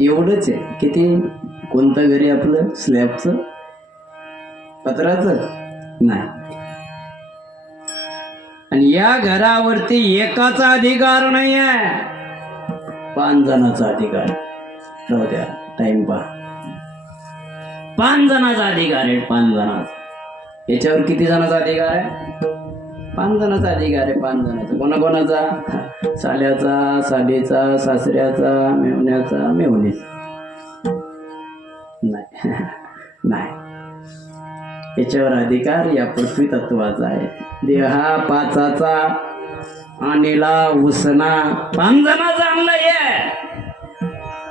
एवढंच आहे. किती कोणतं घरी आपलं स्लॅबचं पत्राचं नाही. आणि या घरावरती एकाचा अधिकार नाही आहे, 5 जणांचा अधिकार. राहू द्या, टाइम पहा. 5 जणांचा अधिकार आहे, 5 जणांचा. याच्यावर किती जणांचा अधिकार आहे? 5 जणांचा अधिकार आहे, 5 जणांचा. कोणाकोणाचा? साल्याचा, सालीचा, सासऱ्याचा, मेवण्याचा, मेवणीचा नाही. नाही, याच्यावर अधिकार या पृथ्वी तत्वाचा आहे. देहा 5चा, आणीला उसना 5 जणांचा आणलाय.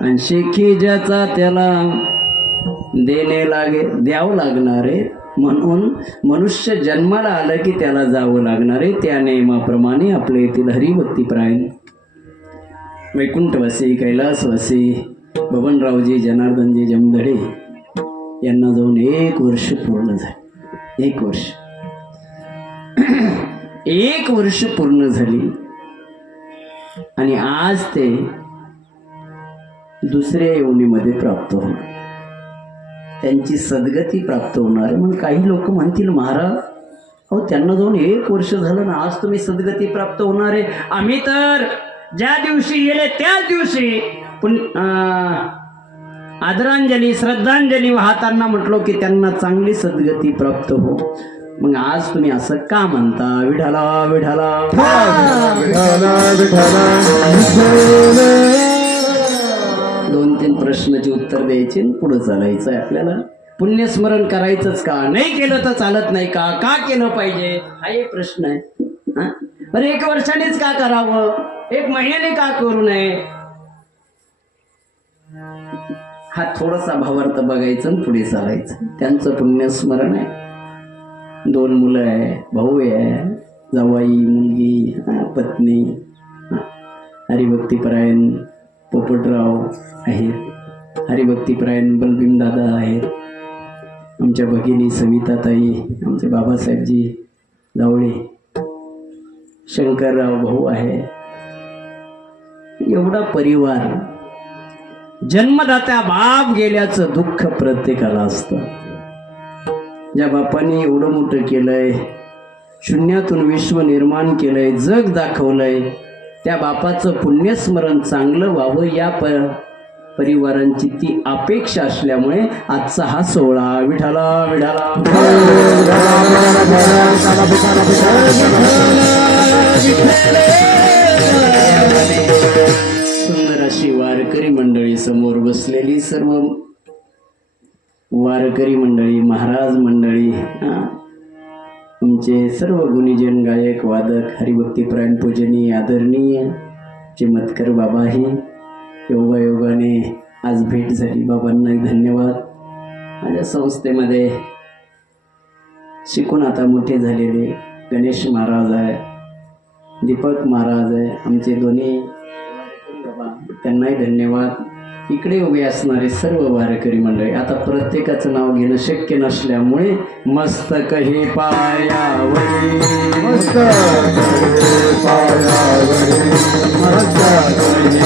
आणि शेखी ज्याचा त्याला द्यावं लागणार आहे. म्हणून मनुष्य जन्माला आलं की त्याला जावं लागणार आहे. त्या नियमाप्रमाणे आपल्या येथील हरिभक्तीपरायण वैकुंठवासी, कैलासवासी बबनरावजी जनार्दनजी जमधडे यांना जाऊन 1 वर्ष पूर्ण झाले. 1 वर्ष 1 वर्ष पूर्ण झाली. आणि आज ते दुसऱ्या योनीमध्ये प्राप्त होणार, त्यांची सद्गती प्राप्त होणार. म्हणून काही लोक म्हणतील, महाराज अहो त्यांना जाऊन 1 वर्ष झालं ना, आज तुम्ही सद्गती प्राप्त होणार आहे. आम्ही तर ज्या दिवशी गेले त्याच दिवशी आदरांजली श्रद्धांजली वाहताना म्हटलो की त्यांना चांगली सद्गती प्राप्त हो. मग आज तुम्ही असं का म्हणता? विठाला विठाला 2-3 प्रश्नाचे उत्तर द्यायचे, पुढे चालायचं आहे. आपल्याला पुण्यस्मरण करायचंच का? नाही केलं तर चालत नाही का? का केलं पाहिजे हा एक प्रश्न आहे. बरं 1 वर्षानेच का करावं? 1 महिन्याने का करू नये? हा थोडासा भावार्थ बघायचं आणि पुढे चालायचं. त्यांचं पुण्यस्मरण आहे. 2 मुलं आहे, भाऊ आहे, जावाई, मुलगी, पत्नी, हरिभक्तीपरायण पोपटराव आहेत, हरिभक्तीपरायण बलभीम दादा आहेत, आमच्या भगिनी सविताताई, आमचे बाबासाहेबजी जावळे, शंकरराव भाऊ आहे. एवढा परिवार. जन्मदात्या बाप गेल्याचं दुःख प्रत्येकाला असतं. ज्या बापाने एवढं मोठं केलंय, शून्यातून विश्व निर्माण केलंय, जग दाखवलंय, त्या बापाचं पुण्यस्मरण चांगलं व्हावं या परिवारांची ती अपेक्षा असल्यामुळे आजचा हा सोहळा विठाला विठाला सुंदर अशी वारकरी मंडळी, समोर बसलेली सर्व वारकरी मंडळी, महाराज मंडळी, तुमचे सर्व गुणीजन, गायक, वादक, हरिभक्तीपरायण पूजनीय आदरणीय चिमतकर बाबाही योगायोगाने आज भेट झाली. बाबांना धन्यवाद. माझ्या संस्थेमध्ये शिकून आता मोठे झालेले गणेश महाराज आहे, दीपक महाराज आहे, आमचे दोन्ही बाबा, त्यांनाही धन्यवाद. इकडे उभे असणारे सर्व वारकरी मंडळी. आता प्रत्येकाचं नाव घेणं शक्य नसल्यामुळे मस्तक हे पायावरी, मस्तक हे पायावरी, मस्तक हे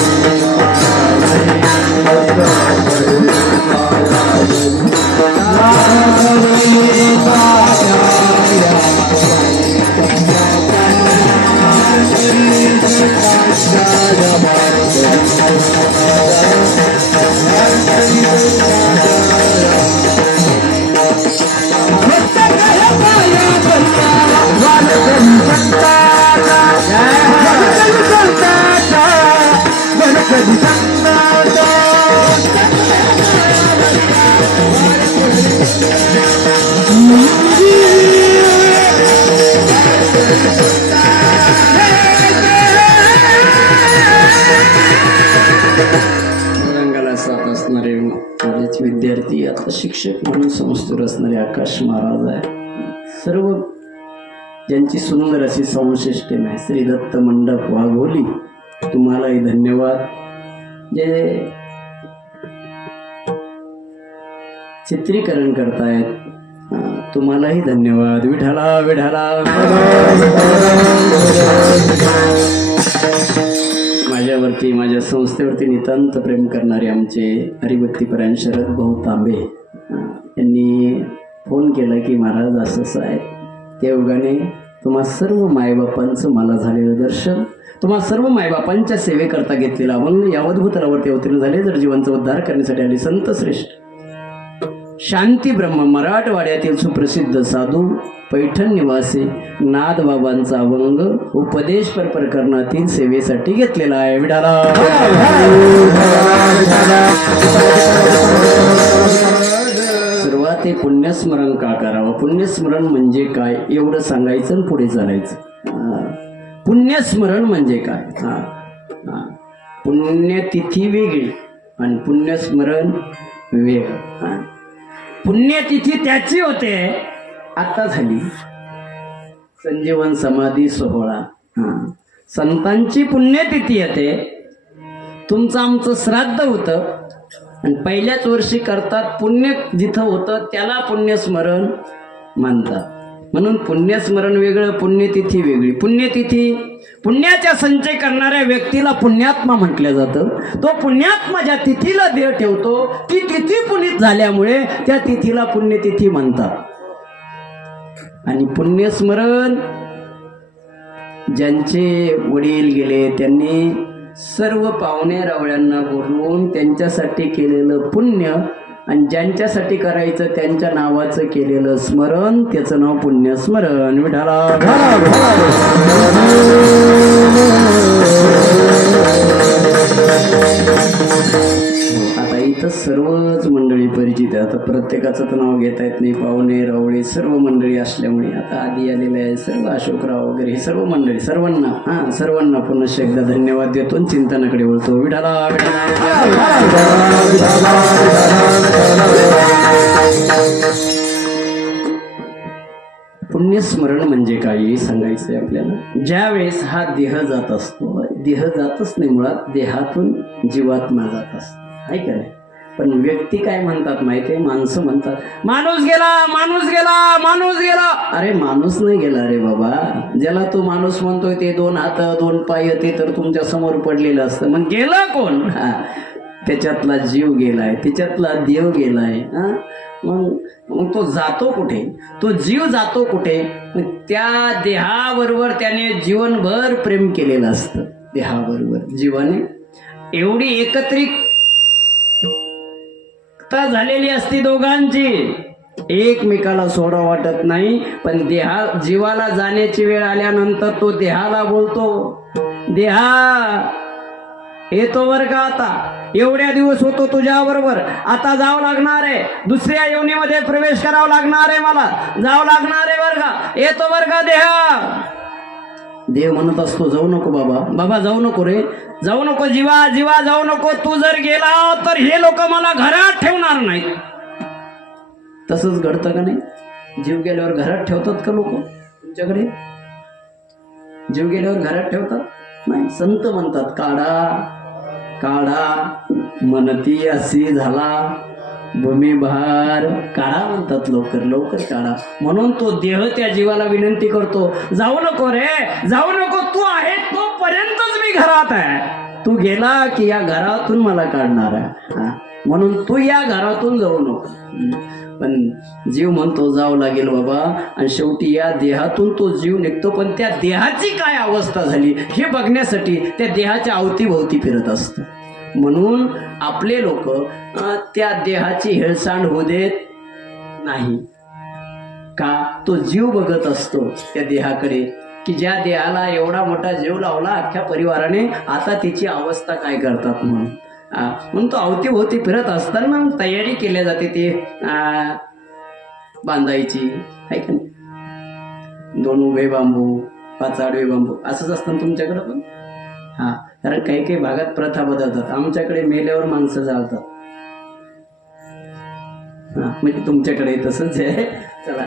विद्यार्थी, आता शिक्षक म्हणून संस्थेवर असणारे आकाश महाराज आहे. सर्व ज्यांची सुंदर अशी संशिष्टेम आहे, श्री दत्त मंडप वाघोली, तुम्हालाही धन्यवाद. जे चित्रीकरण करतायत तुम्हालाही धन्यवाद. विठाला विठाला. माझ्यावरती माझ्या संस्थेवरती नितांत प्रेम करणारे आमचे हरिभक्तीपरायण शरद भाऊ तांबे यांनी फोन केला की महाराज असं असं आहे. त्या योगाने तुम्हा सर्व मायबापांचं मला झालेलं दर्शन, तुम्हा सर्व मायबापांच्या सेवेकरता घेतलेला अभंग या अवधूतरावरती अवतीर्ण झाले. जर जीवांचा उद्धार करण्यासाठी आले संत श्रेष्ठ शांती ब्रह्म मराठवाड्यातील सुप्रसिद्ध साधू पैठण निवासी नादबाबांचा अभंग उपदेश पर प्रकरणातील सेवेसाठी घेतलेला आहे. विठाला सुरुवात हे पुण्यस्मरण का करावं, पुण्यस्मरण म्हणजे काय एवढं सांगायचं आणि पुढे चालायचं. पुण्यस्मरण म्हणजे काय? पुण्यतिथी वेगळी आणि पुण्यस्मरण वेगळं. पुण्यतिथी त्याची होते आता झाली संजीवन समाधी सोहळा, संतांची पुण्यतिथी येते. तुमचं आमचं श्राद्ध होतं आणि पहिल्याच वर्षी करतात. पुण्य जिथं होतं त्याला पुण्यस्मरण म्हणतात. म्हणून पुण्यस्मरण वेगळं, पुण्यतिथी वेगळी. पुण्यतिथी पुण्याचा संचय करणाऱ्या व्यक्तीला पुण्यात्मा म्हटलं जातं. तो पुण्यात्मा ज्या तिथीला देह ठेवतो ती तिथी पुनीत झाल्यामुळे त्या तिथीला पुण्यतिथी म्हणतात. आणि पुण्यस्मरण ज्यांचे वडील गेले त्यांनी सर्व पाहुणे रावळ्यांना बोलवून त्यांच्यासाठी केलेलं पुण्य आणि ज्यांच्यासाठी करायचं त्यांच्या नावाचं केलेलं स्मरण त्याचं नाव पुण्यस्मरण. विठाला आता इथं सर्वच मंडळी परिचित आहे. आता प्रत्येकाचं तर नाव घेता येत नाही. पाहुणे रावळे सर्व मंडळी असल्यामुळे आता आधी आलेले आहे सर्व अशोकराव वगैरे हे सर्व मंडळी सर्वांना पुन्हा एकदा धन्यवाद देतो आणि चिंतनाकडे वळतो. विठाला पुण्यस्मरण म्हणजे काय सांगायचंय आपल्याला. ज्या वेळेस हा देह जात असतो, देह जातच नाही मुळात, देहातून जीवात्मा जात असतो आहे का नाही. पण व्यक्ती काय म्हणतात माहितीये, माणसं म्हणतात माणूस गेला माणूस गेला माणूस गेला. अरे माणूस नाही गेला रे बाबा. ज्याला तो माणूस म्हणतोय ते 2 हात 2 पाय ते तर तुमच्या समोर पडलेलं असतं. मग गेला कोण? त्याच्यातला जीव गेलाय, त्याच्यातला देव गेलाय. मग तो जातो कुठे? तो जीव जातो कुठे? त्या देहाबरोबर त्याने जीवनभर प्रेम केलेलं असतं. देहाबरोबर जीवाने एवढी एकत्रित झालेली असती दोघांची, एकमेकाला सोडा वाटत नाही. पण जीवाला जाण्याची वेळ आल्यानंतर तो देहाला बोलतो, देहा येतो बर का, आता एवढ्या दिवस होतो तुझ्या बरोबर, आता जावं लागणार आहे, दुसऱ्या योनीमध्ये प्रवेश करावा लागणार आहे, मला जावं लागणार आहे बर का, येतो बर का देहा. देव म्हणत असतो जाऊ नको बाबा, बाबा जाऊ नको रे, जाऊ नको जीवा, जीवा जाऊ नको. तू जर गेला तर हे लोक मला घरात ठेवणार नाहीत. तसंच घडतं का नाही? जीव गेल्यावर घरात ठेवतात का लोक तुमच्याकडे? जीव गेल्यावर घरात ठेवतात नाही. संत म्हणतात काढा काढा मनती अशी झाला भूमिभार, काढा म्हणतात, लवकर लवकर काढा. म्हणून तो देह त्या जीवाला विनंती करतो, जाऊ नको रे, जाऊ नको, तू आहे तोपर्यंतच मी घरात आहे, तू गेला की या घरातून मला काढणार आहे, म्हणून तू या घरातून जाऊ नको. पण जीव म्हणतो जावं लागेल बाबा, आणि शेवटी या देहातून तो जीव निघतो. पण त्या देहाची काय अवस्था झाली हे बघण्यासाठी त्या देहाच्या अवतीभोवती फिरत असतं. म्हणून आपले लोक त्या देहाची हेळसांड होऊ देत नाही का? तो जीव बघत असतो त्या देहाकडे, की ज्या देहाला एवढा मोठा जीव लावला अख्ख्या परिवाराने, आता तिची अवस्था काय करतात म्हणून तो अवतीभोवती फिरत असताना तयारी केली जाते ते बांधायची आहे का नाही. 2 उभे बांबू 5 आडवे बांबू असंच असतं तुमच्याकडे पण. कारण काही काही भागात प्रथा बदलतात. आमच्याकडे मेल्यावर माणसं जाळतात, म्हणजे तुमच्याकडे तसंच आहे. चला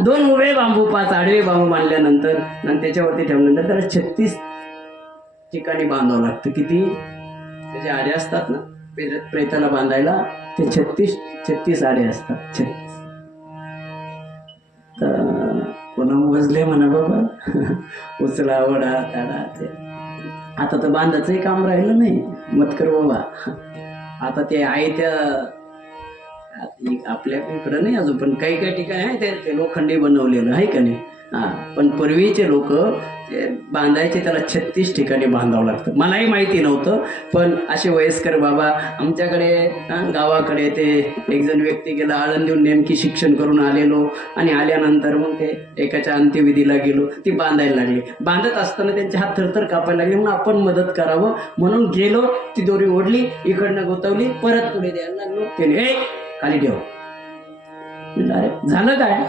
2 उभे बांबू 5 आडवे बांबू बांधल्यानंतर त्याच्यावरती ठेवल्यानंतर त्याला 36 ठिकाणी बांधावं लागतं. किती त्याचे आडे असतात ना प्रेताला बांधायला, ते 36 आडे असतात. 36 तर कोणा मोजले म्हणा बाबा, उचला वडा काढा ते आता तर बांधाचंही काम राहिलं नाही. मत कर बाबा. आता ते आहे त्या आपल्या इकडं नाही अजून, पण काही काही ठिकाणी आहे ते लोखंडी बनवलेलं आहे का नाही. पण पूर्वीचे लोक ते बांधायचे, त्याला 36 ठिकाणी बांधावं लागतं. मलाही माहिती नव्हतं, पण असे वयस्कर बाबा आमच्याकडे गावाकडे ते एक जण व्यक्ती गेला, आळंदीहून नेमकी शिक्षण करून आलेलो, आणि आल्यानंतर मग ते एकाच्या अंत्यविधीला गेलो, ती बांधायला लागली. बांधत असताना त्यांचे हात थरथर कापायला लागले, म्हणून आपण मदत करावं म्हणून गेलो, ती दोरी ओढली, इकडनं गोतवली, परत पुढे द्यायला लागलो. त्याने खाली ठेव. अरे झालं काय?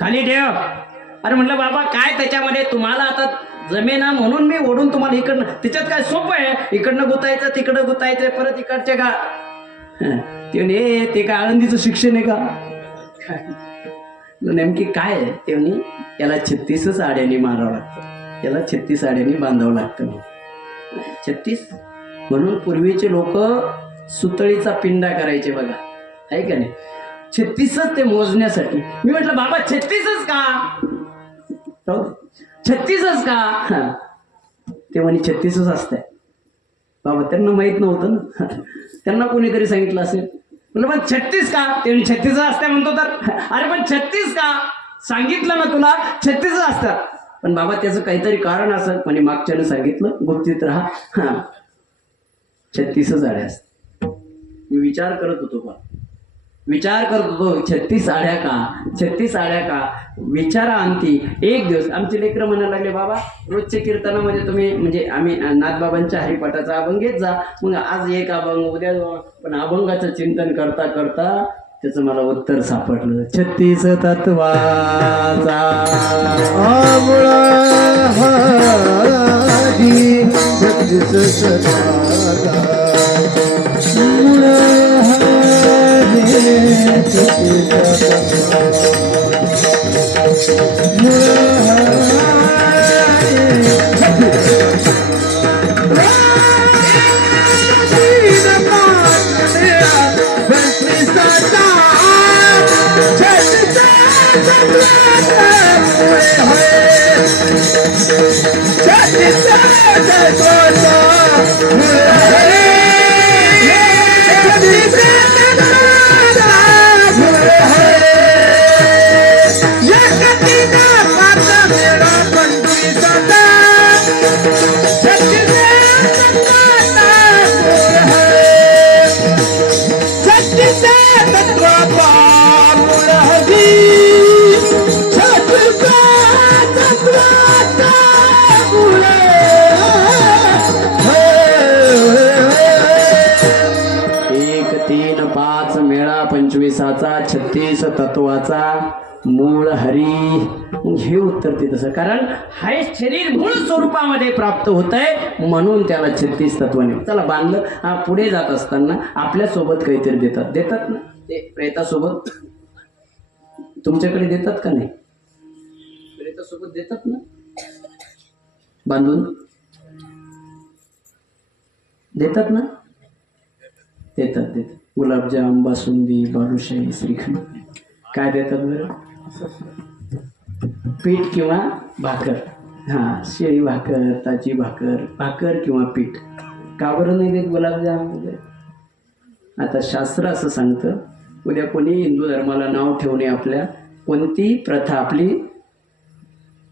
खाली ठेव. अरे म्हटलं बाबा काय त्याच्यामध्ये, तुम्हाला आता जमेना म्हणून मी ओढून तुम्हाला इकडनं, त्याच्यात काय सोपं आहे, इकडनं गुतायचं तिकडं गुतायचं परत इकडचे का. ते काय आळंदीचं शिक्षण आहे का? नेमकी काय आहे ते म्हणे, याला 36 आड्याने मारावं लागतं, याला 36 आड्याने बांधावं लागतं. 36 म्हणून पूर्वीचे लोक सुतळीचा पिंडा करायचे बघा, आहे का नाही. 36च ते मोजण्यासाठी. मी म्हटलं बाबा 36च का, 36च का. ते म्हणे 36च असते. बाबा त्यांना माहित नव्हतं ना, त्यांना कोणीतरी सांगितलं असेल. म्हटलं पण 36 का, ते 36 असते म्हणतो. तर अरे पण 36 का सांगितलं ना तुला, 36 असतात. पण बाबा त्याचं काहीतरी कारण असं म्हणे, मागच्यानं सांगितलं, गुप्तीत राहा. 36 आड्या असतात. मी विचार करत होतो, 36 आड्या का, 36 आड्या का. विचारा अंती एक दिवस आमचे लेकरं म्हणायला लागले, बाबा रोजच्या कीर्तनामध्ये तुम्ही म्हणजे आम्ही नाथबाबांच्या हरिपाठाचा अभंग घेत जा. मग आज एक अभंग, उद्या. पण अभंगाचं चिंतन करता करता त्याचं मला उत्तर सापडलं. 36 तत्वाचा पंचवीसाचा 36 तत्वाचा मूळ हरी. हे उत्तर ते तसं, कारण हे शरीर मूळ स्वरूपामध्ये प्राप्त होत आहे म्हणून त्याला 36 तत्वाने. चला बांधलं. पुढे जात असताना आपल्या सोबत काहीतरी देतात ना, ते प्रेतासोबत तुमच्याकडे देतात का नाही? प्रेतासोबत देतात ना, बांधून देतात ना, देतात. गुलाबजाम, बासुंदी, बालुशाही, श्रीखंड. काय देतात बरं? पीठ किंवा भाकर. शिळी भाकर, ताजी भाकर किंवा पीठ. का बरं नाही देत गुलाबजाम वगैरे? आता शास्त्र असं सांगतं, उद्या कोणी हिंदू धर्माला नाव ठेवणे, आपल्या कोणती प्रथा आपली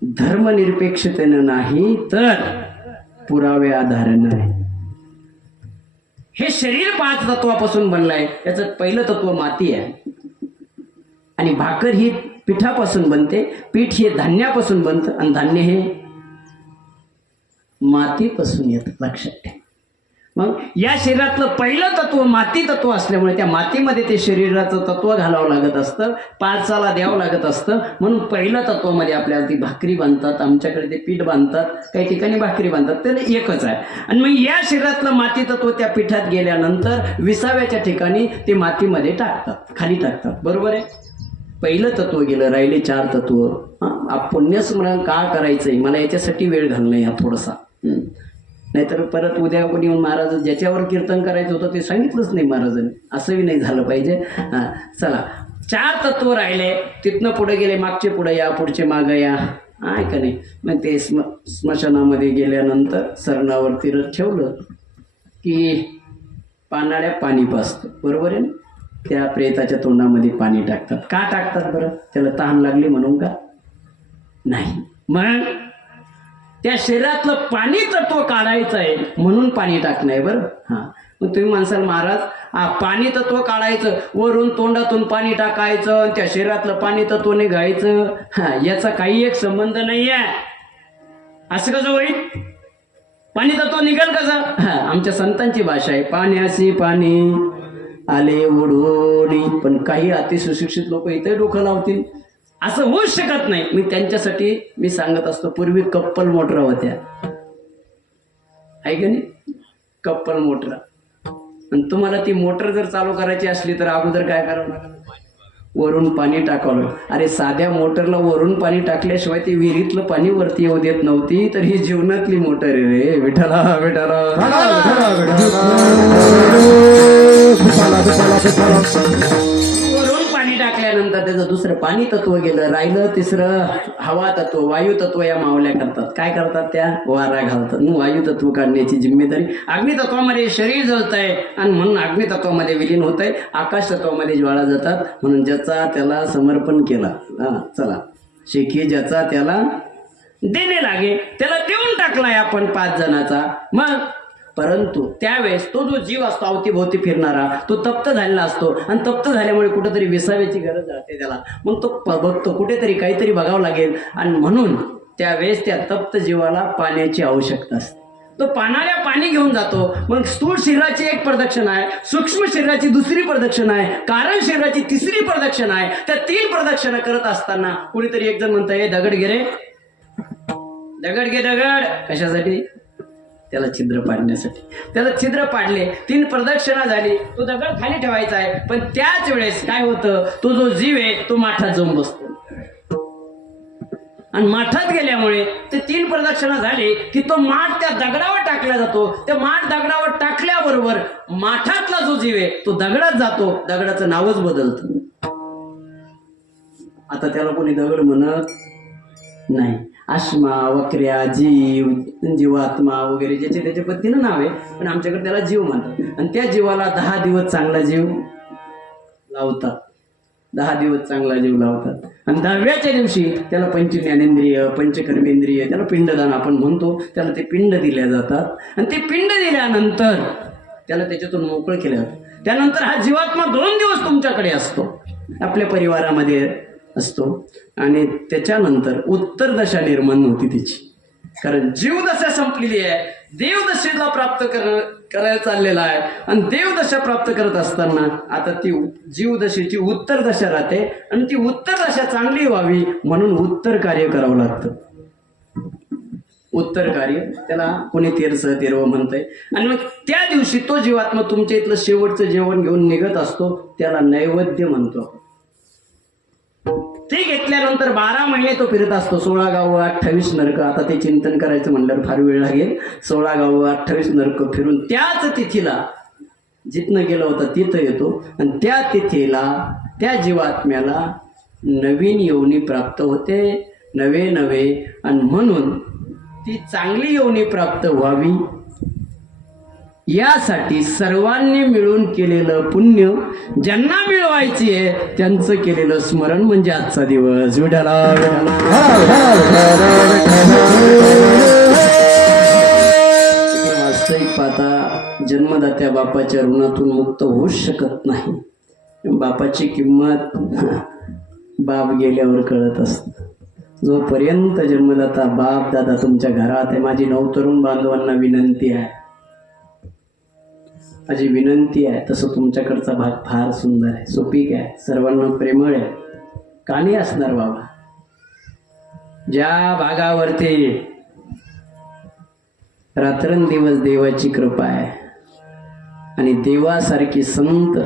धर्मनिरपेक्षतेनं नाही तर पुरावे आधारानं आहे. हे शरीर 5 तत्वापासून बनलं आहे. याचं पहिलं तत्व माती आहे, आणि भाकर ही पिठापासून बनते, पीठ हे धान्यापासून बनतं, आणि धान्य हे मातीपासून येतं. लक्षात ठेवा. मग या शरीरातलं पहिलं तत्व माती तत्व असल्यामुळे त्या मातीमध्ये ते शरीराचं तत्व घालावं लागत असतं, 5 द्यावं लागत असतं. म्हणून पहिलं तत्वामध्ये आपल्याला ती भाकरी बांधतात, आमच्याकडे ते पीठ बांधतात, काही ठिकाणी भाकरी बांधतात, ते एकच आहे. आणि मग या शरीरातलं माती तत्व त्या पिठात गेल्यानंतर 20व्या ठिकाणी ते मातीमध्ये टाकतात, खाली टाकतात. बरोबर आहे. पहिलं तत्व गेलं, राहिले 4 तत्व. पुण्यस्मरण का करायचंय, मला याच्यासाठी वेळ घालणं या थोडासा. नाहीतर परत उद्या कोणी येऊन महाराज ज्याच्यावर कीर्तन करायचं होतं ते सांगितलंच नाही महाराजांनी, असंही नाही झालं पाहिजे. चला 4 तत्व राहिले, तिथनं पुढे गेले, मागचे पुढे या, पुढचे मागं या. आहे का नाही. मग ते स्मशानामध्ये गेल्यानंतर सरणावरती ठेवलं की पानाळ्या पाणी पाजतो, बरोबर आहे ना. त्या प्रेताच्या तोंडामध्ये पाणी टाकतात. का टाकतात बरं? त्याला तहान लागली म्हणून का? नाही, मग त्या शरीरातलं पाणी तत्व काढायचं आहे म्हणून पाणी टाकणं आहे बरं. हां, मग तुम्ही म्हणसाल महाराज पाणी तत्व काढायचं, वरून तोंडातून पाणी टाकायचं आणि त्या शरीरातलं पाणी तत्व निघायचं, याचा काही एक संबंध नाही आहे. असं कसं होईल? पाणी तत्व निघेल कसं? आमच्या संतांची भाषा आहे, पाण्याशी पाणी आले ओढोनी. पण काही अतिसुशिक्षित लोक इथे डोकं लावतील, असं होऊच शकत नाही. मी त्यांच्यासाठी मी सांगत असतो, पूर्वी कप्पल मोटर होत्या, आहे का नाही, कप्पल मोटर. आणि तुम्हाला ती मोटर जर चालू करायची असली तर अगोदर काय करावं लागेल? वरून पाणी टाकावं. अरे साध्या मोटरला वरून पाणी टाकल्याशिवाय ती विहिरीतलं पाणी वरती येऊ देत नव्हती, तर ही जीवनातली मोटर आहे रे. विठाला विठाला. वरून पाणी टाकल्यानंतर त्याचं दुसरं पाणी तत्व गेलं, राहिलं तिसरं हवा तत्व, वायू तत्व. या मावल्या करतात काय करतात? त्या वारा घालतात. मग वायू तत्व काढण्याची जिम्मेदारी. अग्नितत्वामध्ये शरीर जळत आहे आणि म्हणून अग्नितत्वामध्ये विलीन होत आहे. आकाश तत्वामध्ये ज्वाळा जातात म्हणून ज्याचा त्याला समर्पण केला, चला शेकी ज्याचा त्याला देणे लागे, त्याला देऊन टाकलाय आपण 5 जणाचा. मग परंतु त्यावेळेस तो जो जीव असतो अवतीभोवती फिरणारा, तो तप्त झालेला असतो आणि तप्त झाल्यामुळे कुठेतरी विसाव्याची गरज राहते त्याला. मग तो बघतो कुठेतरी काहीतरी बघावं लागेल आणि म्हणून त्यावेळेस त्या तप्त जीवाला पाण्याची आवश्यकता असते. तो पाण्याला पाणी घेऊन जातो. मग स्थूल शरीराची एक प्रदक्षिणा आहे, सूक्ष्म शरीराची दुसरी प्रदक्षिणा आहे, कारण शरीराची तिसरी प्रदक्षिणा आहे. त्या 3 प्रदक्षिणा करत असताना कुणीतरी एक जण म्हणतं, हे दगड घे रे, दगड घे. दगड कशासाठी? त्याला छिद्र पाडण्यासाठी. त्याला छिद्र पाडले, 3 प्रदक्षिणा झाली, तो दगड खाली ठेवायचा आहे. पण त्याच वेळेस काय होतं, तो जो जीव आहे तो माठात जाऊन बसतो आणि माठात गेल्यामुळे ते 3 प्रदक्षिणा झाली की तो माठ त्या दगडावर टाकला जातो. त्या माठ दगडावर टाकल्याबरोबर माठातला जो जीव आहे तो दगडात जातो. दगडाचं नावच बदलतं. आता त्याला कोणी दगड म्हणत नाही. आश्मा, वक्र्या, जीव, जीवात्मा वगैरे ज्याचे त्याच्या पद्धतीनं नाव आहे, पण आमच्याकडे त्याला जीव म्हणतात. आणि त्या जीवाला 10 दिवस चांगला जीव लावतात. 10 दिवस चांगला जीव लावतात आणि 10व्याच्या दिवशी त्याला पंचज्ञानेंद्रिय, पंचकर्मेंद्रिय, त्याला पिंडदान आपण म्हणतो, त्याला ते पिंड दिल्या जातात. आणि ते पिंड दिल्यानंतर त्याला त्याच्यातून मोकळं केलं जातं. त्यानंतर हा जीवात्मा 2 दिवस तुमच्याकडे असतो, आपल्या परिवारामध्ये असतो. आणि त्याच्यानंतर उत्तर दशा निर्माण होती तिची, कारण जीवदशा संपलेली आहे, देवदशेला प्राप्त करायला चाललेला आहे. आणि देवदशा प्राप्त करत असताना आता ती जीवदशेची उत्तर दशा राहते आणि ती उत्तर दशा चांगली व्हावी म्हणून उत्तर कार्य करावं लागतं. उत्तर कार्य त्याला कोणी तेरवं म्हणतंय. आणि मग त्या दिवशी तो जीवात्मा तुमच्या इथलं शेवटचं जेवण घेऊन निघत असतो, त्याला नैवेद्य म्हणतो. ते घेतल्यानंतर 12 महिने तो फिरत असतो. 16 गावं 28 नरक. आता ते चिंतन करायचं म्हणल्यावर फार वेळ लागेल. 16 गावं 28 नरक फिरून त्याच तिथीला जिथनं गेला होता तिथं येतो आणि त्या तिथीला त्या जीवात्म्याला नवीन योनी प्राप्त होते, नवे नवे. आणि म्हणून ती चांगली योनी प्राप्त व्हावी यासाठी सर्वांनी मिळून केलेलं पुण्य ज्यांना मिळवायची आहे त्यांचं केलेलं स्मरण म्हणजे आजचा दिवस. विठाला वास्तविक पाहता जन्मदात्या बापाच्या ऋणातून मुक्त होऊच शकत नाही. बापाची किंमत बाप गेल्यावर कळत असत. जोपर्यंत जन्मदाता बाप दादा तुमच्या घरात आहे, माझी नवतरुण बांधवांना विनंती आहे, माझी विनंती आहे, तसं तुमच्याकडचा भाग फार सुंदर आहे, सुपीक आहे, सर्वांना प्रेमळ आहे, कानी असणार बाबा. ज्या भागावरती रात्रंदिवस देवाची कृपा आहे आणि देवासारखी संत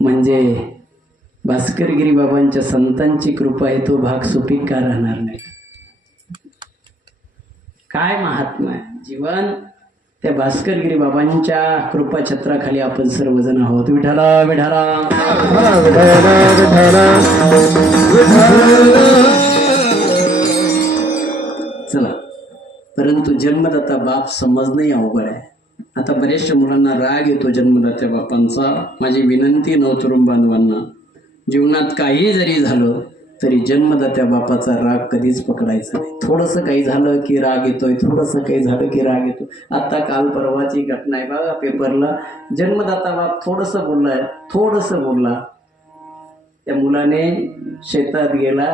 म्हणजे भास्करगिरी बाबांच्या संतांची कृपा आहे, तो भाग सुपीक का राहणार नाही? काय महात्मा आहे जीवन त्या भास्करगिरी बाबांच्या कृपा छत्राखाली आपण सर्वजण आहोत. विठाला विठाला चला, परंतु जन्मदाता बाप समजणंही अवघड आहे. आता बऱ्याचशा मुलांना राग येतो जन्मदात्या बापांचा. माझी विनंती नवतरुण बांधवांना, जीवनात काही जरी झालं तरी जन्मदात्या बापाचा राग कधीच पकडायचा नाही. थोडंसं काही झालं की राग येतोय, थोडंसं काही झालं की राग येतो. आता काल परवाची घटना आहे बघा पेपरला, जन्मदाता बाप थोडंसं बोलला, त्या मुलाने शेतात गेला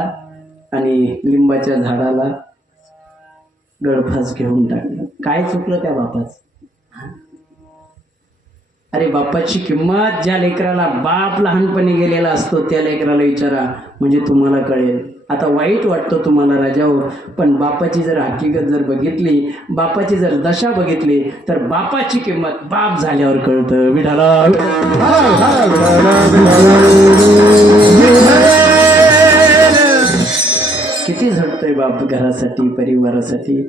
आणि लिंबाच्या झाडाला गळफास घेऊन टाकलं. काय चुकलं त्या बापाचं? अरे बापाची किंमत ज्या लेकराला बाप लहानपणी गेलेला असतो त्या लेकराला विचारा, म्हणजे तुम्हाला कळेल. आता वाईट वाटतं तुम्हाला राजावर, पण बापाची जर हकीकत जर बघितली, बापाची जर दशा बघितली, तर बापाची किंमत बाप झाल्यावर कळतं. विठाला किती झटतोय बाप घरासाठी, परिवारासाठी.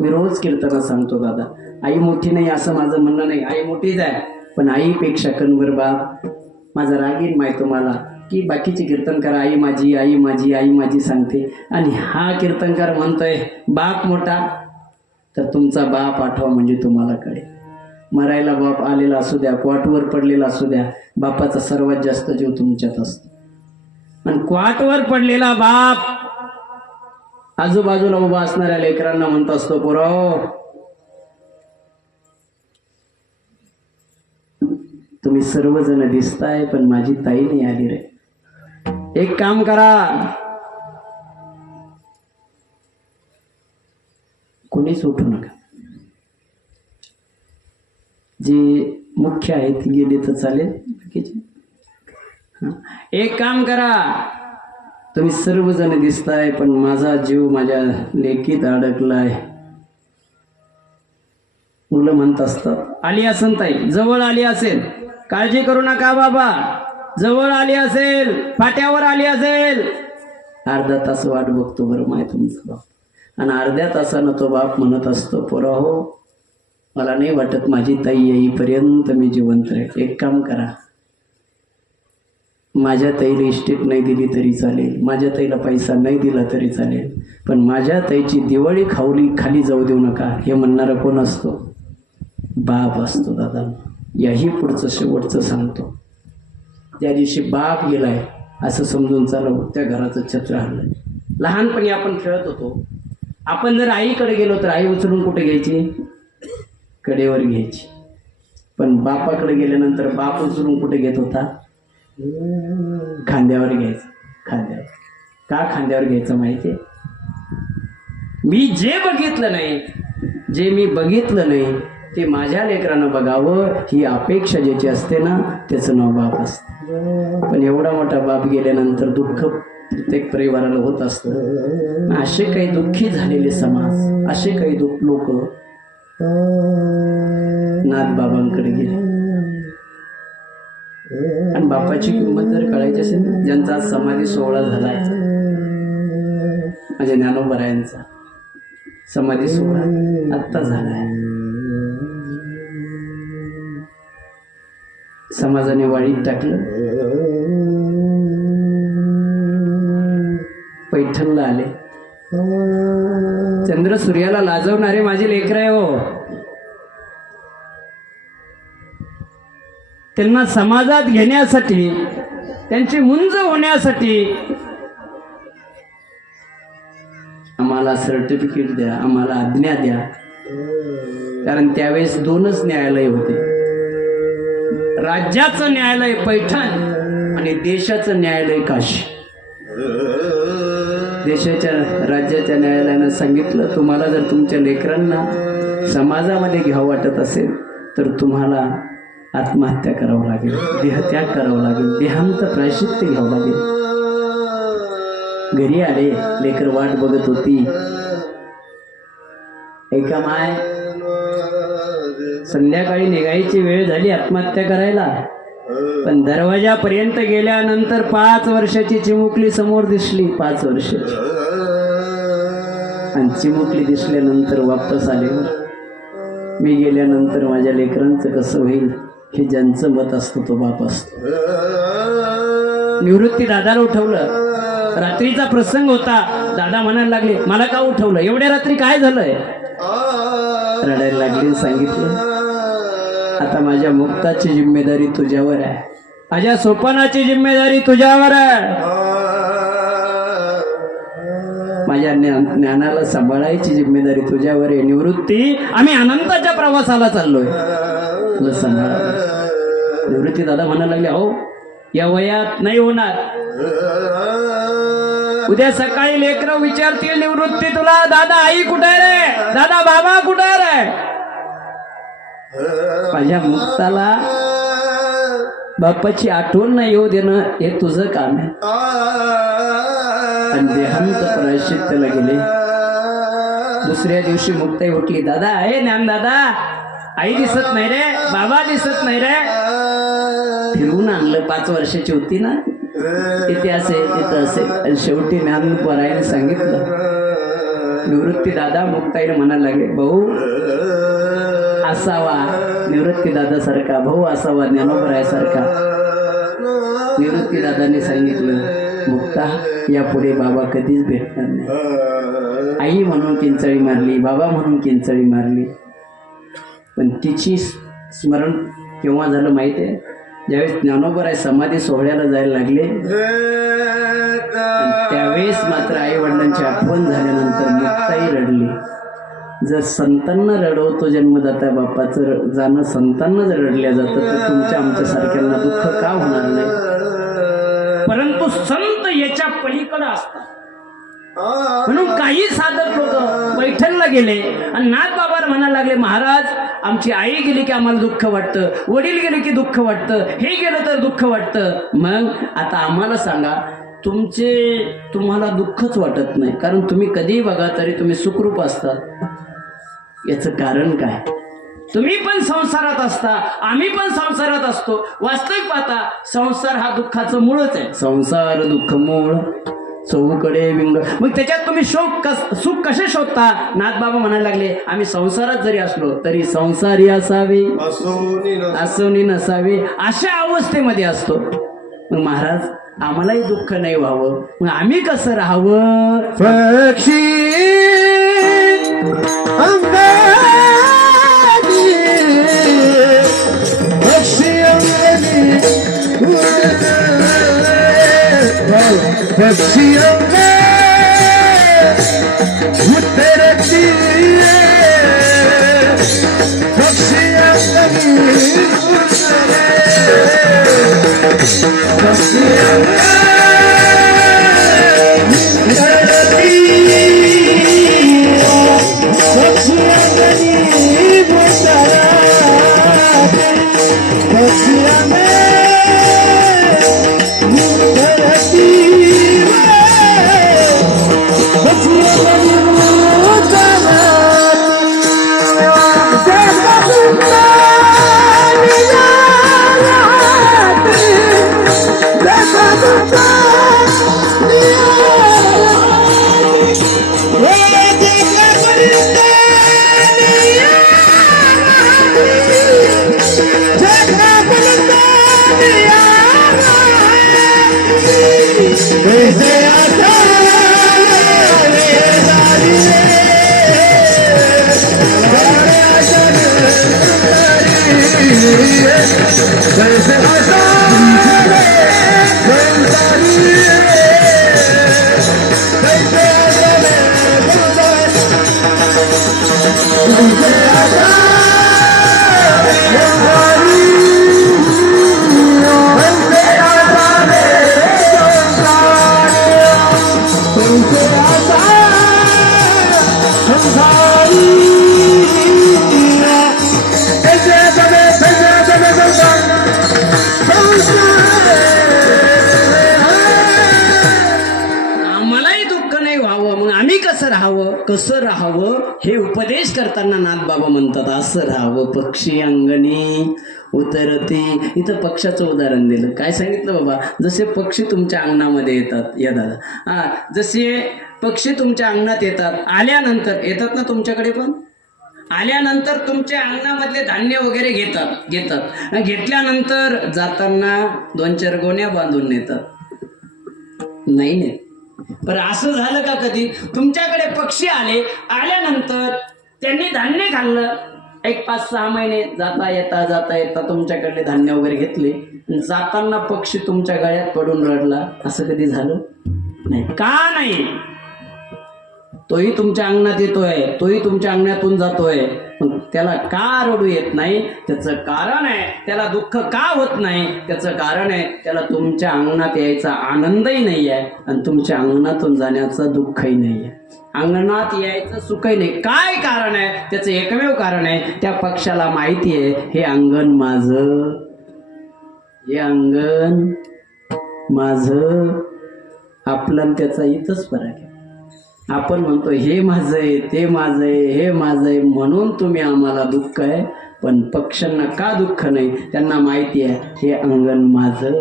मी रोज कीर्तना सांगतो, दादा आई मोठी नाही असं माझं म्हणणं नाही, आई मोठीच आहे, पण आईपेक्षा कणभर बाप. माझा रागीन माहिती तुम्हाला की बाकीचे कीर्तनकार आई माझी आई माझी आई माझी सांगते, आणि हा कीर्तनकार म्हणतोय बाप मोठा. तर तुमचा बाप आठवा म्हणजे तुम्हाला कळेल. मरायला बाप आलेला असू द्या, क्वाटवर पडलेला असू द्या, बापाचा सर्वात जास्त जीव तुमच्यात असतो. आणि क्वाटवर पडलेला बाप आजूबाजूला उभा असणाऱ्या लेकरांना म्हणत असतो, पोराओ तुम्ही सर्वजण दिसताय, पण माझी ताई नाही आली रे. एक काम करा, कोणीच उठू नका. जे मुख्य आहे ती गेली तर चालेल. एक काम करा, तुम्ही सर्वजण दिसताय, पण माझा जीव माझ्या लेकीत अडकलाय. मुलं म्हणत असतात आली असेल ताई, जवळ आली असेल, काळजी करू नका बाबा, जवळ आली असेल, फाट्यावर आली असेल. अर्धा तास वाट बघतो बरं माय तुमचा बाप, आणि अर्ध्या तासानं तो बाप म्हणत असतो, पोरा हो मला नाही वाटत माझी ताई येईपर्यंत मी जिवंत राहील. एक काम करा, माझ्या ताईला इस्टेट नाही दिली तरी चालेल, माझ्या ताईला पैसा नाही दिला तरी चालेल, पण माझ्या ताईची दिवाळी खाली जाऊ देऊ नका. हे म्हणणारा कोण असतो? बाप असतो दादा. याही पुढचं शेवटचं सांगतो. त्या दिवशी बाप गेलाय असं समजून चालव, त्या घराचं छत्र हल्लं. लहानपणी आपण खेळत होतो, आपण जर आईकडे गेलो तर आई उचलून कुठे घ्यायची? कडेवर घ्यायची. पण बापाकडे गेल्यानंतर बाप उचलून कुठे घेत होता? खांद्यावर घ्यायचं. खांद्यावर. का खांद्यावर घ्यायचं माहितीये? मी जे बघितलं नाही ते माझ्या लेकरानं बघावं ही अपेक्षा ज्याची असते ना, त्याचं नाव बाप असतं. पण एवढा मोठा बाप गेल्यानंतर दुःख प्रत्येक परिवाराला होत असतं. असे काही दुःखी झालेले समाज, असे काही लोक नाथ बाबांकडे गेले. आणि बापाची किंमत जर कळायची असेल ना, ज्यांचा समाधी सोहळा झालाय, माझ्या ज्ञानोबरायांचा समाधी सोहळा आत्ता झालाय. समाजाने वाळीत टाकलं, पैठणला आले. चंद्र सूर्याला लाजवणारे माझे लेकर आहे हो. त्यांना समाजात घेण्यासाठी, त्यांची मुंज होण्यासाठी आम्हाला सर्टिफिकेट द्या, आम्हाला आज्ञा द्या. कारण त्यावेळेस 2च न्यायालय होते, राज्याचं न्यायालय पैठण आणि देशाचं न्यायालय काशी. देशाच्या राज्याच्या न्यायालयानं सांगितलं, तुम्हाला जर तुमच्या लेकरांना समाजामध्ये घ्यावं वाटत असेल तर तुम्हाला आत्महत्या करावं लागेल, देहत्याग करावं लागेल, देहांत प्रायश्चित्त घ्यावं लागेल. घरी आले, लेकर वाट बघत होती. ऐका माय, संध्याकाळी निघायची वेळ झाली आत्महत्या करायला, पण दरवाजापर्यंत गेल्यानंतर 5 वर्षाची चिमुकली समोर दिसली. 5 वर्षाची. आणि चिमुकली दिसल्यानंतर वापस आल्यावर मी गेल्यानंतर माझ्या लेकरांचं कसं होईल हे ज्यांचं मत असतं तो बाप असतो. निवृत्ती दादाला उठवलं. रात्रीचा प्रसंग होता. दादा म्हणायला लागले, मला का उठवलं, एवढ्या रात्री काय झालंय? रडायला लागली. सांगितलं, आता माझ्या मुक्ताची जिम्मेदारी तुझ्यावर आहे, माझ्या सोपानाची जिम्मेदारी तुझ्यावर आहे, माझ्या ज्ञानाला सांभाळायची जिम्मेदारी तुझ्यावर आहे. निवृत्ती, आम्ही अनंताच्या प्रवासाला चाललोय, तुला सांभाळ. निवृत्ती दादा म्हणायला लागले, अहो या वयात नाही होणार, उद्या सकाळी लेकरं विचारतील निवृत्ती तुला, दादा आई कुठे रे, दादा बाबा कुठे रे. माझ्या मुक्ताला बापाची आठवण नाही येऊ देणं हे तुझं काम आहे. आणि देहांत प्रायश्चित्ताला गेले. दुसऱ्या दिवशी मुक्ताई उठली, दादा आहे ज्ञान दादा, आई दिसत नाही रे, बाबा दिसत नाही रे. फिरवून आणलं, 5 वर्षाची होती ना, तिथे असेल तिथं असेल. आणि शेवटी ज्ञान परायने सांगितलं. निवृत्ती दादा मुक्ताईला म्हणायला लागले, भाऊ असावा निवृत्ती दादा सारखा, भाऊ असावा ज्ञानोबरायासारखा. निवृत्ती दादाने सांगितलं, मुक्ता यापुढे बाबा कधीच भेटणार नाही. आई म्हणून किंचाळी मारली, बाबा म्हणून किंचाळी मारली, पण तिची स्मरण केव्हा झालं माहिती आहे? ज्यावेळेस ज्ञानोबराय समाधी सोहळ्याला जायला लागले, त्यावेळेस मात्र आई वडिलांची आठवण झाल्यानंतर मुक्ताई रडली. जर संतांना रडवतो जन्मदाता बापाचं जाणं, संतांना जर रडल्या जातं तर तुमच्या आमच्या सारख्यांना दुःख का होणार नाही? परंतु संत याच्या पलीकडे असतात. म्हणून काही साधक लोक पैठणला गेले आणि नाथ बाबा म्हणायला लागले, महाराज आमची आई गेली की आम्हाला दुःख वाटतं, वडील गेले की दुःख वाटतं, हे गेलं तर दुःख वाटतं. मग आता आम्हाला सांगा, तुम्हाला दुःखच वाटत नाही, कारण तुम्ही कधीही बघा तरी तुम्ही सुखरूप असतात. याचं कारण काय? तुम्ही पण संसारात असता, आम्ही पण संसारात असतो. वास्तविक पाहता संसार हा दुःखाचं मूळच आहे. संसार दुःख मूळ चौकडे विंग. मग त्याच्यात तुम्ही सुख कसे शोधता? नाथ बाबा म्हणायला लागले, आम्ही संसारात जरी असलो तरी संसारी असावे, असोनी नसावे, अशा अवस्थेमध्ये असतो. मग महाराज आम्हालाही दुःख नाही व्हावं, मग आम्ही कसं राहावं? पक्षी पक्षी उतरती पक्षी कसं राहावं हे उपदेश करताना नाथ बाबा म्हणतात, असं राहावं. पक्षी अंगणी उतरती. इथं पक्षाचं उदाहरण दिलं. काय सांगितलं बाबा? जसे पक्षी तुमच्या अंगणामध्ये येतात, या दादा, जसे पक्षी तुमच्या अंगणात येतात, आल्यानंतर येतात ना तुमच्याकडे, पण आल्यानंतर तुमच्या अंगणामधले धान्य वगैरे घेतात. घेतल्यानंतर जाताना 2-4 गोण्या बांधून नेतात, नाही नेत. पण असं झालं का कधी तुमच्याकडे पक्षी आले, आल्यानंतर त्यांनी धान्य खाल्लं, एक 5-6 महिने जाता येता तुमच्याकडले धान्य वगैरे घेतले, जाताना पक्षी तुमच्या गळ्यात पडून रडला, असं कधी झालं नाही? का नाही? तोही तुमच्या अंगणात येतोय, तोही तुमच्या अंगणातून जातोय, पण त्याला का रडू येत नाही? त्याचं कारण आहे. त्याला दुःख का होत नाही? त्याचं कारण आहे, त्याला तुमच्या अंगणात यायचा आनंदही नाही आहे आणि तुमच्या अंगणातून जाण्याचं दुःखही नाही आहे. अंगणात यायचं सुखही नाही. काय कारण आहे? त्याचं एकमेव कारण आहे, त्या पक्षाला माहिती आहे हे अंगण माझं, हे अंगण माझं. आपलं आणि त्याचा इथंच फरक आहे. आपण म्हणतो हे माझं आहे, ते माझं आहे, हे माझं आहे, म्हणून तुम्ही आम्हाला दुःख आहे. पण पक्ष्यांना का दुःख नाही? त्यांना माहिती आहे हे अंगण माझं.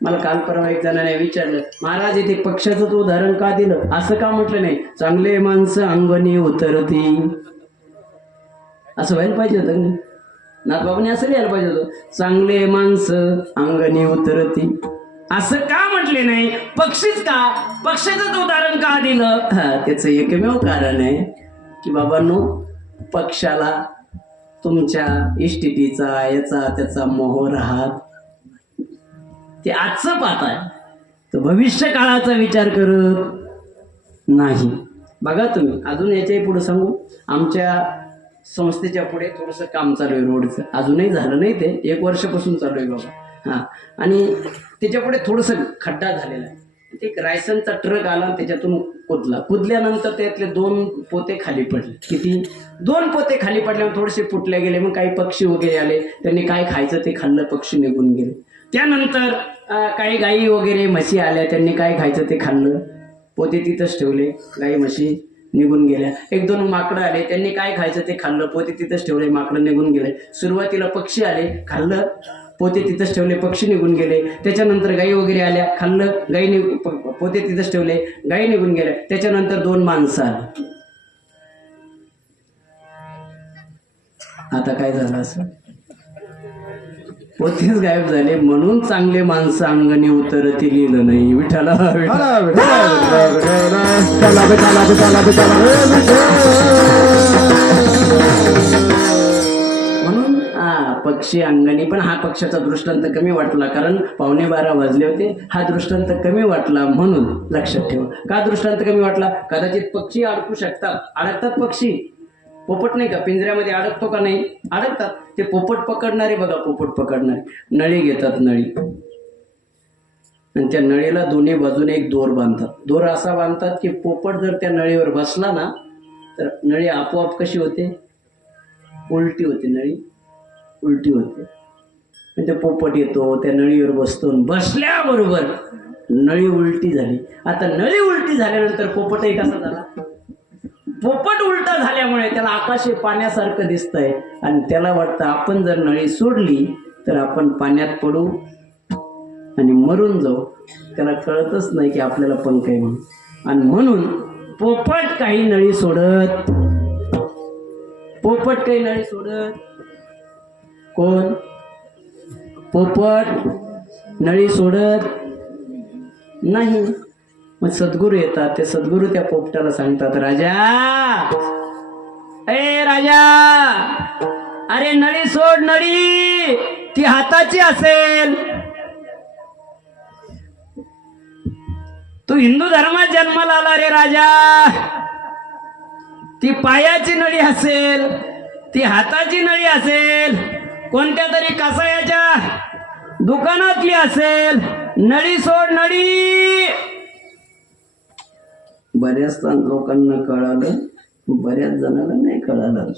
मला काल परवा एक जणाने विचारलं, महाराज इथे पक्षाचं तू उदाहरण का दिलं? असं का म्हटलं नाही? चांगले माणसं अंगणी उतरती, असं व्हायला पाहिजे होतं. नाथबाबांनी असं लिहायला पाहिजे होतं, चांगले माणसं अंगणी उतरती. असं का म्हटले नाही? पक्षीच का? पक्षाचं उदाहरण का दिलं? त्याचं एकमेव कारण आहे की बाबांनो, पक्षाला तुमच्या इष्टिटीचा याचा त्याचा मोह राहत. ते आजचं पाहताय तर भविष्य काळाचा विचार करत नाही. बघा तुम्ही, अजून याच्याही पुढे सांगू, आमच्या संस्थेच्या पुढे थोडंसं काम चालू आहे रोडचं, अजूनही झालं नाही, ते 1 वर्षापासून चालू आहे बाबा. आणि त्याच्या पुढे थोडंसं खड्डा झालेला आहे. एक रायसनचा ट्रक आला, त्याच्यातून कुदल्यानंतर त्यातले 2 पोते खाली पडले. किती? 2 पोते खाली पडल्यावर थोडेसे फुटले गेले. मग काही पक्षी वगैरे आले, त्यांनी काय खायचं ते खाल्लं, पक्षी निघून गेले. त्यानंतर काही गायी वगैरे म्हशी आल्या, त्यांनी काय खायचं ते खाल्लं, पोते तिथंच ठेवले, गाई म्हशी निघून गेल्या. 1-2 माकडं आले, त्यांनी काय खायचं ते खाल्लं, पोते तिथंच ठेवले, माकडं निघून गेले. सुरुवातीला पक्षी आले, खाल्लं, पोते तिथंच ठेवले, पक्षी निघून गेले. त्याच्यानंतर गाई वगैरे आल्या, खाल्लं, गाई पोते तिथंच ठेवले, गाई निघून गेल्या. त्याच्यानंतर 2 माणसं आली. आता काय झालं? असं पोतेच गायब झाले. म्हणून चांगले माणसं अंगणी उतरती लिहिलं नाही. विठाला म्हणून पक्षी अंगणी. पण हा पक्षाचा दृष्टांत कमी वाटला, कारण 11:15 वाजले होते. हा दृष्टांत कमी वाटला म्हणून लक्षात ठेवा. का दृष्टांत कमी वाटला? कदाचित पक्षी अडकू शकतात, अडकतात पक्षी. पोपट नाही का पिंजऱ्यामध्ये अडकतो का नाही? अडकतात. ते पोपट पकडणारे बघा, पोपट पकडणारे नळी घेतात, नळी, आणि त्या नळीला दोन्ही बाजूने एक दोर बांधतात. दोर असा बांधतात की पोपट जर त्या नळीवर बसला ना तर नळी आपोआप कशी होते? उलटी होते. नळी उलटी होते. म्हणजे पोपट येतो, त्या नळीवर बसतो, बसल्याबरोबर नळी उलटी झाली. आता नळी उलटी झाल्यानंतर पोपटही कसा झाला? पोपट उलटा झाल्यामुळे त्याला आकाश पाण्यासारखं दिसतंय आणि त्याला वाटतं आपण जर नळी सोडली तर आपण पाण्यात पडू आणि मरून जाऊ. त्याला कळतच नाही की आपल्याला पंख आहे म्हणून. आणि म्हणून पोपट काही नळी सोडत, पोपट काही नळी सोडत. कोण? पोपट नळी सोडत नाही. मग सद्गुरू येतात. ते सद्गुरू त्या पोपटाला सांगतात, राजा, ए राजा, अरे नळी सोड, नळी ती हाताची असेल. तू हिंदू धर्मात जन्माला आला रे राजा, ती पायाची नळी असेल, ती हाताची नळी असेल, कोणत्या तरी कसायाच्या दुकानातली असेल. नळी सोड, नळी. बऱ्याच लोकांना कळालं, बऱ्याच जणांना नाही कळालं.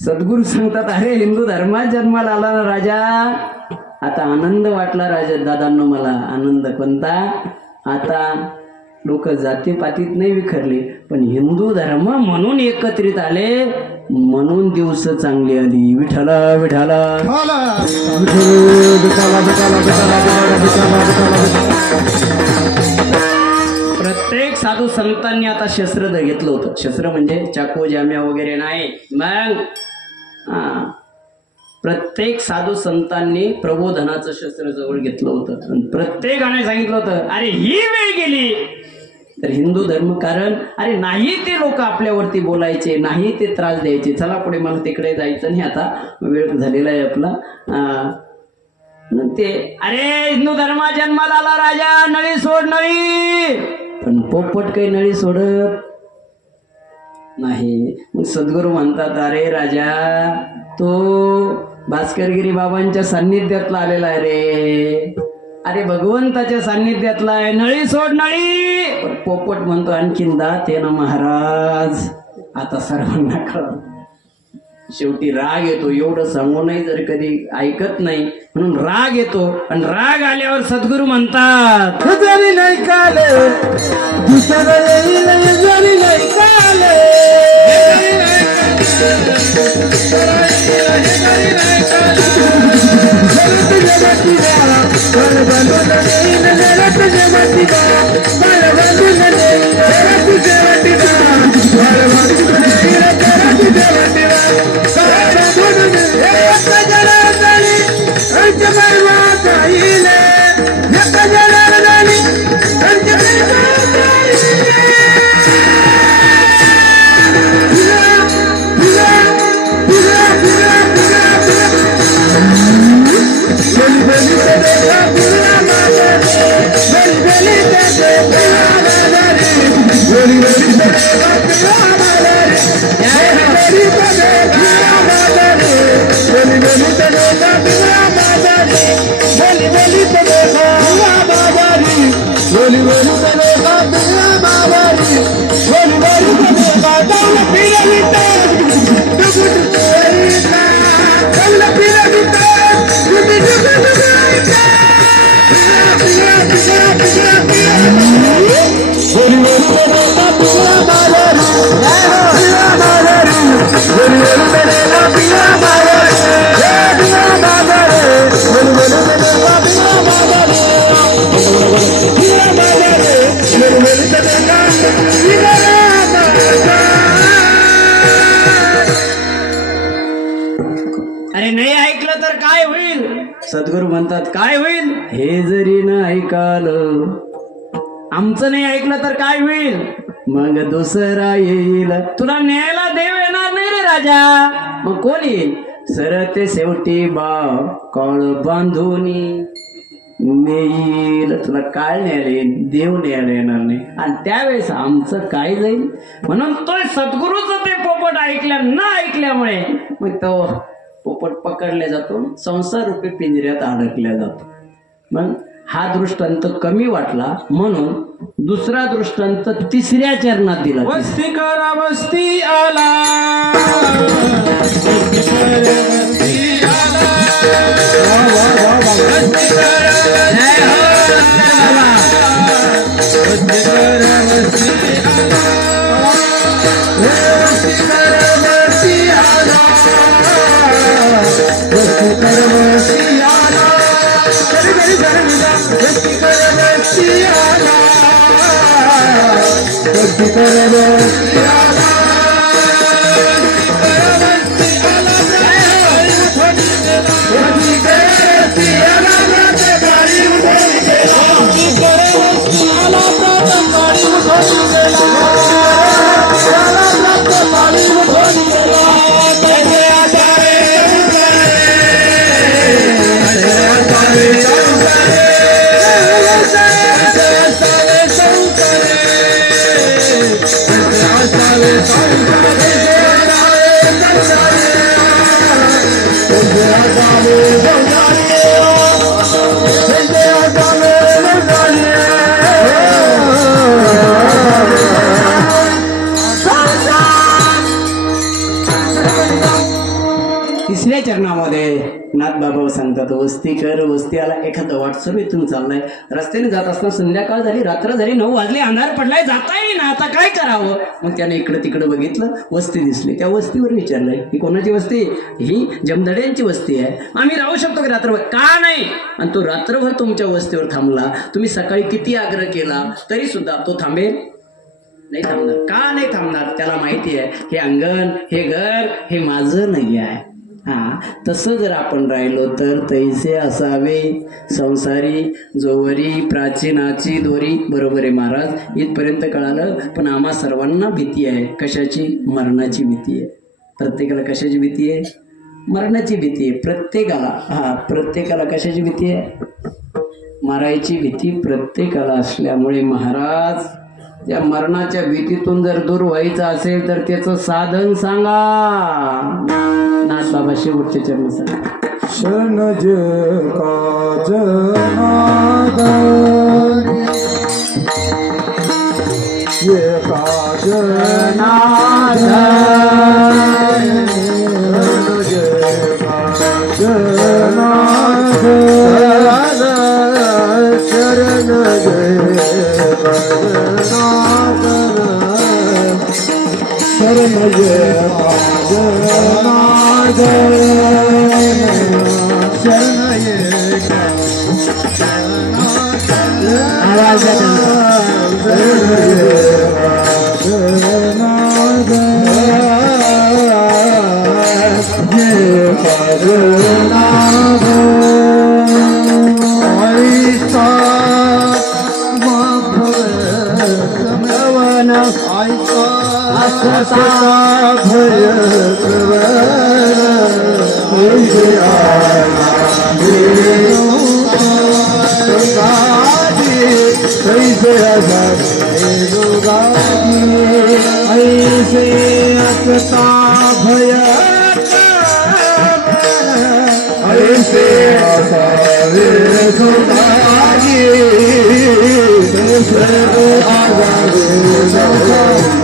सद्गुरू सांगतात, अरे हिंदू धर्मात जन्माला आला ना राजा. आता आनंद वाटला राजा दादांनो, मला आनंद कोणता? आता लोक जातीपातीत नाही विखरले, पण हिंदू धर्म म्हणून एकत्रित आले, म्हणून दिवस चांगली आली. विठाला विठाला. प्रत्येक साधू संतांनी आता शस्त्र घेतलं होतं. शस्त्र म्हणजे चाकू जाम्या वगैरे नाही. मग प्रत्येक साधू संतांनी प्रबोधनाचं शस्त्र जवळ घेतलं होतं आणि प्रत्येकाने सांगितलं होतं, अरे ही वेळ गेली तर हिंदू धर्म, कारण अरे नाही ते लोक आपल्यावरती बोलायचे, नाही ते त्रास द्यायचे. चला पुढे, मला तिकडे जायचं नाही आता, वेळ झालेला आहे आपला. ते अरे हिंदू धर्मा जन्माला आला राजा, नळी सोड नळी. पण पोपट काही नळी सोडत नाही. मग सद्गुरू म्हणतात, अरे राजा तो भास्करगिरी बाबांच्या सान्निध्यातला आलेला आहे रे, अरे भगवंताच्या सान्निध्यातला आहे, नळी सोड नळी. पण पोपट म्हणतो, आणखीन दात आहे ना महाराज. आता सर्वांना कळलं. शेवटी राग येतो, एवढं सांगूनही जर कधी ऐकत नाही म्हणून राग येतो. आणि राग आल्यावर सद्गुरू म्हणतात, जरी नाही काले दुसरं येईल, जरी नाही काले अरे नाही ऐकलं तर काय होईल. सद्गुरू म्हणतात, काय होईल हे जरी न ऐकालं, आमचं नाही ऐकलं तर काय होईल, मग दुसरा येईल. तुला न्यायला देव येणार नाही रे राजा, मग कोण येईल. सरते शेवटी बाव काळ बांधूनी नेईल. तुला काळ न्यायला, देव न्यायला येणार नाही. आणि त्यावेळेस आमचं काय जाईल. म्हणून तो सद्गुरूच ते पोपट न ऐकल्यामुळे मग तो पोपट पकडला जातो, संसार रूपी पिंजऱ्यात अडकल्या जातो. मग हा दृष्टांत कमी वाटला म्हणून दुसरा दृष्टांत तिसऱ्या चरणात दिला. वस्ती करा वस्ती आला, वस्ती करा वस्ती आला, वस्ती करा जय हो बाबा. वस्ती करा वस्ती आला, वस्ती करा वस्ती आला, वस्ती करा वस्ती आला, करी करी करी वस्ती करा वस्ती आला, वस्ती करा वस्ती आला, वस्ती करा वस्ती आला, गाडी उठवली गेला, वस्ती करा वस्ती आला, गाडी उठवली गेला, गाडी उठवली गेला, कैसे आचारे तिसऱ्या चरणामध्ये नाथ बाबा सांगतात, वस्ती कर वस्ती आला. एखादा वाटसर इथून चाललाय, रस्त्याने जात असताना संध्याकाळ झाली, रात्र झाली, 9 वाजले, अंधार पडलाय, जाता येईना, आता काय करावं. मग त्याने इकडं तिकडं बघितलं, वस्ती दिसली. त्या वस्तीवर विचारलंय, ही कोणाची वस्ती. ही जमदड्यांची वस्ती आहे. आम्ही राहू शकतो की रात्रभर. का नाही. आणि तो रात्रभर तुमच्या वस्तीवर थांबला, तुम्ही सकाळी किती आग्रह केला तरी सुद्धा तो थांबेल नाही थांबणार. का नाही थांबणार. त्याला माहिती आहे हे अंगण, हे घर हे माझं नाही आहे, तसं जर आपण राहिलो तर तैसे असावे संसारी जोवरी प्राचीनाची दोरी. बरोबर आहे महाराज, इथपर्यंत कळालं. पण आम्हा सर्वांना भीती आहे. कशाची? मरणाची भीती आहे. प्रत्येकाला कशाची भीती आहे? मरणाची भीती आहे प्रत्येकाला. प्रत्येकाला कशाची भीती आहे? मरायची भीती प्रत्येकाला असल्यामुळे महाराज त्या मरणाच्या भीतीतून जर दूर व्हायचं असेल तर त्याचं साधन सांगा. नाथ बाबा शेवटच्या चरण सांगा. शरण जे काज नाद ये काज नाद शरण जे काज नाद शरण जे काज नाद शरण जे काज नाद शरण ये आवाज ऐसे असता भय ऐसे असावे सुताजी आजावे